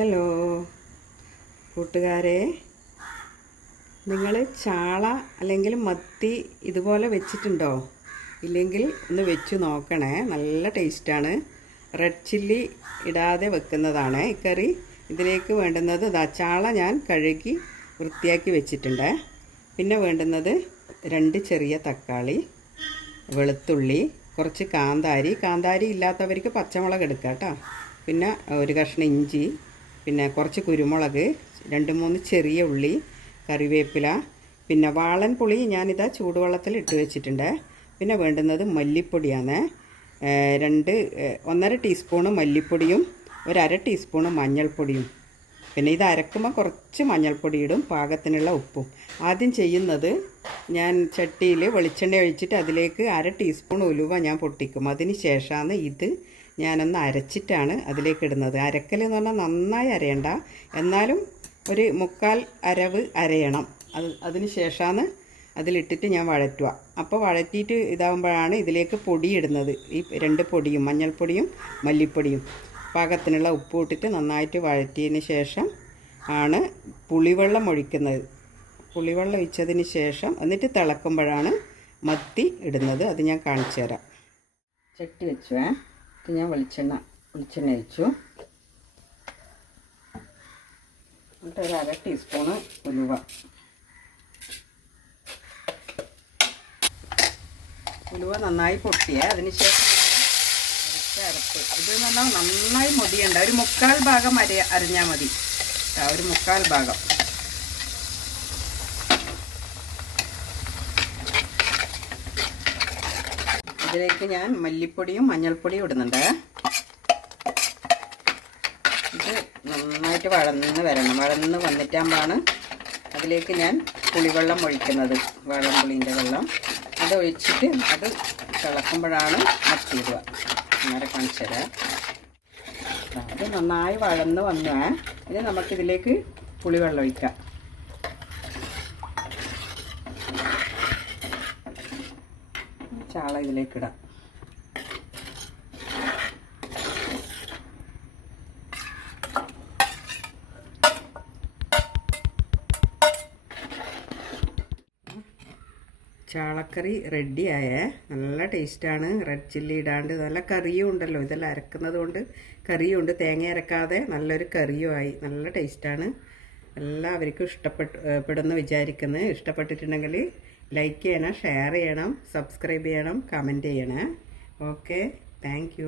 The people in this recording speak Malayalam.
ഹലോ കൂട്ടുകാരെ. നിങ്ങൾ ചാള അല്ലെങ്കിൽ മത്തി ഇതുപോലെ വെച്ചിട്ടുണ്ടോ? ഇല്ലെങ്കിൽ ഒന്ന് വെച്ച് നോക്കണേ. നല്ല ടേസ്റ്റാണ്. റെഡ് ചില്ലി ഇടാതെ വെക്കുന്നതാണ് ഇക്കറി. കറി ഇതിലേക്ക് വേണ്ടുന്നത് ദാ ചാള ഞാൻ കഴുകി വൃത്തിയാക്കി വെച്ചിട്ടുണ്ട്. പിന്നെ വേണ്ടുന്നത് രണ്ട് ചെറിയ തക്കാളി വെളുത്തുള്ളി കുറച്ച് കാന്താരി. കാന്താരി ഇല്ലാത്തവർക്ക് പച്ചമുളക് എടുക്കാം കേട്ടോ. പിന്നെ ഒരു കഷ്ണം ഇഞ്ചി പിന്നെ കുറച്ച് കുരുമുളക് രണ്ട് മൂന്ന് ചെറിയ ഉള്ളി കറിവേപ്പില പിന്നെ വാളൻ പുളി ഞാനിതാ ചൂടുവെള്ളത്തിൽ ഇട്ട് വെച്ചിട്ടുണ്ട്. പിന്നെ വേണ്ടുന്നത് മല്ലിപ്പൊടിയാണ്. രണ്ട് ഒന്നര ടീസ്പൂണ് മല്ലിപ്പൊടിയും ഒരര ടീസ്പൂണ് മഞ്ഞൾപ്പൊടിയും. പിന്നെ ഇത് അരക്കുമ്പോൾ കുറച്ച് മഞ്ഞൾപ്പൊടി ഇടും പാകത്തിനുള്ള ഉപ്പും. ആദ്യം ചെയ്യുന്നത് ഞാൻ ചട്ടിയിൽ വെളിച്ചെണ്ണ ഒഴിച്ചിട്ട് അതിലേക്ക് അര ടീസ്പൂൺ ഉലുവ ഞാൻ പൊട്ടിക്കും. അതിന് ശേഷമാണ് ഇത് ഞാനൊന്ന് അരച്ചിട്ടാണ് അതിലേക്ക് ഇടുന്നത്. അരക്കൽ എന്ന് പറഞ്ഞാൽ നന്നായി അരയണ്ട. എന്നാലും ഒരു മുക്കാൽ അരവ് അരയണം. അത് അതിന് ശേഷമാണ് അതിലിട്ടിട്ട് ഞാൻ വഴറ്റുക. അപ്പോൾ വഴറ്റിയിട്ട് ഇതാകുമ്പോഴാണ് ഇതിലേക്ക് പൊടി ഇടുന്നത് ഈ രണ്ട് പൊടിയും മഞ്ഞൾപ്പൊടിയും മല്ലിപ്പൊടിയും. പാകത്തിനുള്ള ഉപ്പ് ഇട്ടിട്ട് നന്നായിട്ട് വഴറ്റിയതിന് ശേഷം ആണ് പുളിവെള്ളം ഒഴിക്കുന്നത്. പുളിവെള്ളം ഒഴിച്ചതിന് ശേഷം എന്നിട്ട് തിളക്കുമ്പോഴാണ് മത്തി ഇടുന്നത്. അത് ഞാൻ കാണിച്ചു തരാം. ചട്ടി വെച്ചു ഇത് ഞാൻ വെളിച്ചെണ്ണ വെളിച്ചെണ്ണ ഒഴിച്ചു. എന്നിട്ട് ഒരു അര ടീസ്പൂണ് ഉലുവ. ഉലുവ നന്നായി പൊട്ടിയേ. അതിന് ശേഷം ഞാൻ അരപ്പ്. ഇത് നന്നായി മൊതിയുണ്ട്. ഒരു മുക്കാൽ ഭാഗം അര അരിഞ്ഞാൽ മതി. ഒരു മുക്കാൽ ഭാഗം. ഇതിലേക്ക് ഞാൻ മല്ലിപ്പൊടിയും മഞ്ഞൾപ്പൊടിയും ഇടുന്നുണ്ട്. ഇത് നന്നായിട്ട് വളർന്ന് വരണം. വളർന്ന് വന്നിട്ടാകുമ്പോഴാണ് അതിലേക്ക് ഞാൻ പുളിവെള്ളം ഒഴിക്കുന്നത്. വെള്ളം പുളിന്റെ വെള്ളം. അത് ഒഴിച്ചിട്ട് അത് തിളക്കുമ്പോഴാണ് മത്തിയിടുക അങ്ങനെ കാണിച്ചു തരാം. അത് നന്നായി വളർന്ന് വന്നു. ഇനി നമുക്കിതിലേക്ക് പുളിവെള്ളം ഒഴിക്കാം. ചാള ഇതിലേക്ക് ഇടാം. ചാളക്കറി റെഡിയായേ നല്ല ടേസ്റ്റാണ് റെഡ് ചില്ലി ഇടാണ്ട് നല്ല കറിയും ഉണ്ടല്ലോ. ഇതെല്ലാം അരക്കുന്നത് കൊണ്ട് കറിയും ഉണ്ട് തേങ്ങ അരക്കാതെ നല്ലൊരു കറിയും ആയി. നല്ല ടേസ്റ്റാണ് എല്ലാവർക്കും ഇഷ്ടപ്പെട്ട് പെടുമെന്ന് വിചാരിക്കുന്നത് ഇഷ്ടപ്പെട്ടിട്ടുണ്ടെങ്കിൽ ലൈക്ക് ചെയ്യണം ഷെയർ ചെയ്യണം സബ്സ്ക്രൈബ് ചെയ്യണം കമന്റ് ചെയ്യണേ. Okay thank